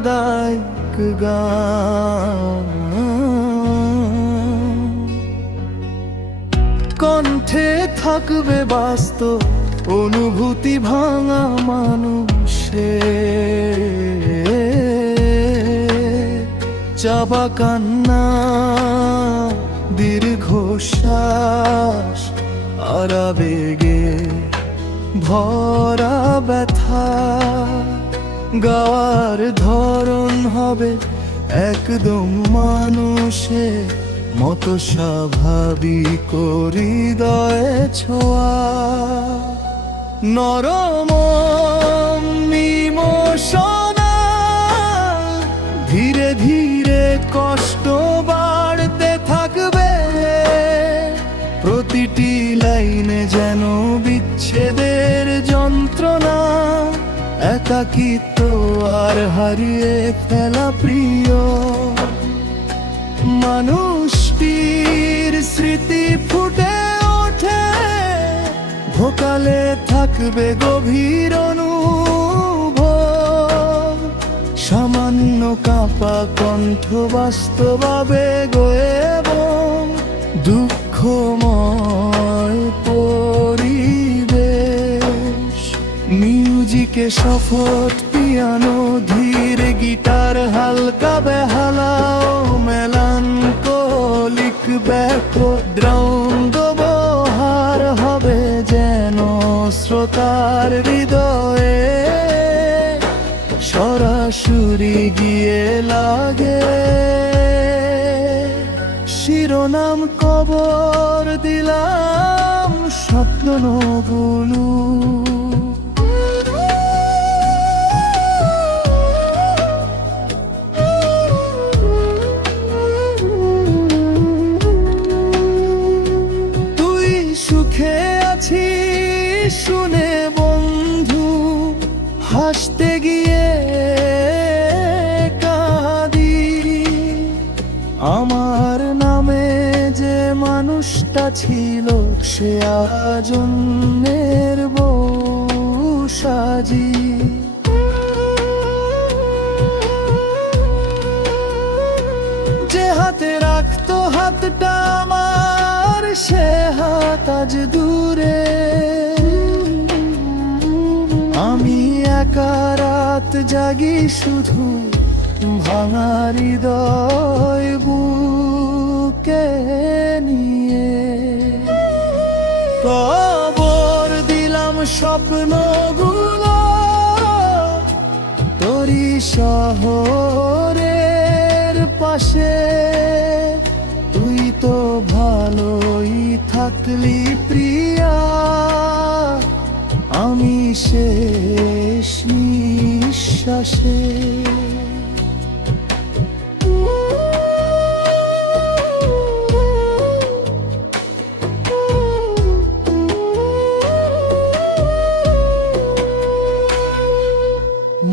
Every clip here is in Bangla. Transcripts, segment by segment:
সাম্প্রদায়িক গান। কণ্ঠে থাকবে বাস্তব অনুভূতি ভাঙা মানুষের, চাপা কান্না, দীর্ঘশ্বাস আর আবেগে ভরা ব্যথা। গাওয়ার ধরন হবে একদম মানুষের মতো স্বাভাবিক, হৃদয়ে ছোঁয়া নরম ইমোশনাল। ধীরে ধীরে কষ্ট বাড়তে থাকবে, প্রতিটি লাইনে যেন বিচ্ছেদের যন্ত্রণা। একাকিত্ব আর হারিয়ে ফেলা প্রিয় মানুষটির স্মৃতি ফুটে ওঠে, ভোকালে থাকবে গভীর অনুভব। সামান্য কাঁপা কণ্ঠ বাস্তব আবেগ এবং দুঃখময় পরিবেশ। মিউজিকে সফট পিয়ানো, ধীর গিটার, হালকা বেহালা ও মেলানকোলিক ব্যাকগ্রাউন্ড ব্যবহার হবে যেন শ্রোতার হৃদয়ে সরাসরি গিয়ে লাগে। শিরোনাম কবর দিলাম স্বপ্নগুলো। সুখে আছি শুনে বন্ধু, হাসতে গিয়ে কাঁদি। আমার নামে যে মানুষটা ছিল সে আজ অন্যের বউ সাজি। যে হাতে রাখতো হাতটা আমার, সে হাত আজ দূরে। আমি একা রাত জাগি শুধু ভাঙা হৃদয় বুকে নিয়ে। কবর দিলাম স্বপ্নগুলো তোরি শহরের পাশে। তুই তো ভালোই থাকলি প্রিয়া, আমি শেষ নিঃশ্বাসে।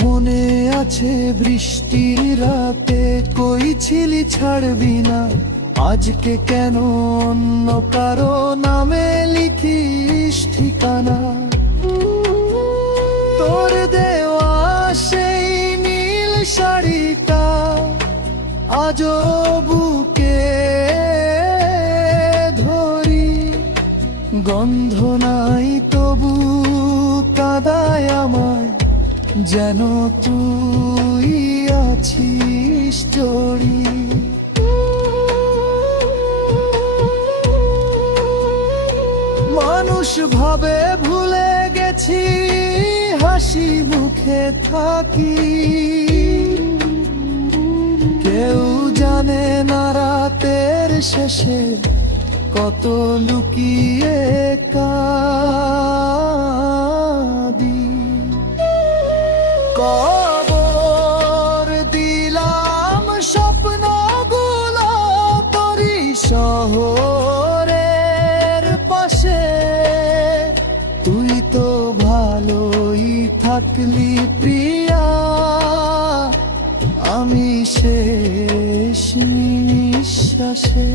মনে আছে বৃষ্টির রাতে কইছিলি ছাড়বি না, আজকে কেন অন্য কারো নামে লিখিস ঠিকানা? তোর দেওয়া সেই নীল শাড়িটা আজও বুকে ধরি। গন্ধ নাই তবু কাঁদায় আমায়, যেন তুই আছিস জড়ি। মানুষ ভাবে ভুলে গেছি, হাসি মুখে থাকি। কেউ জানে না রাতের শেষে কত লুকিয়ে কাঁদি। কবর দিলাম স্বপ্নগুলো তোরি শহরের পাশে। তুই তো ভালোই থাকলি প্রিয়া, আমি শেষ নিঃশ্বাসে।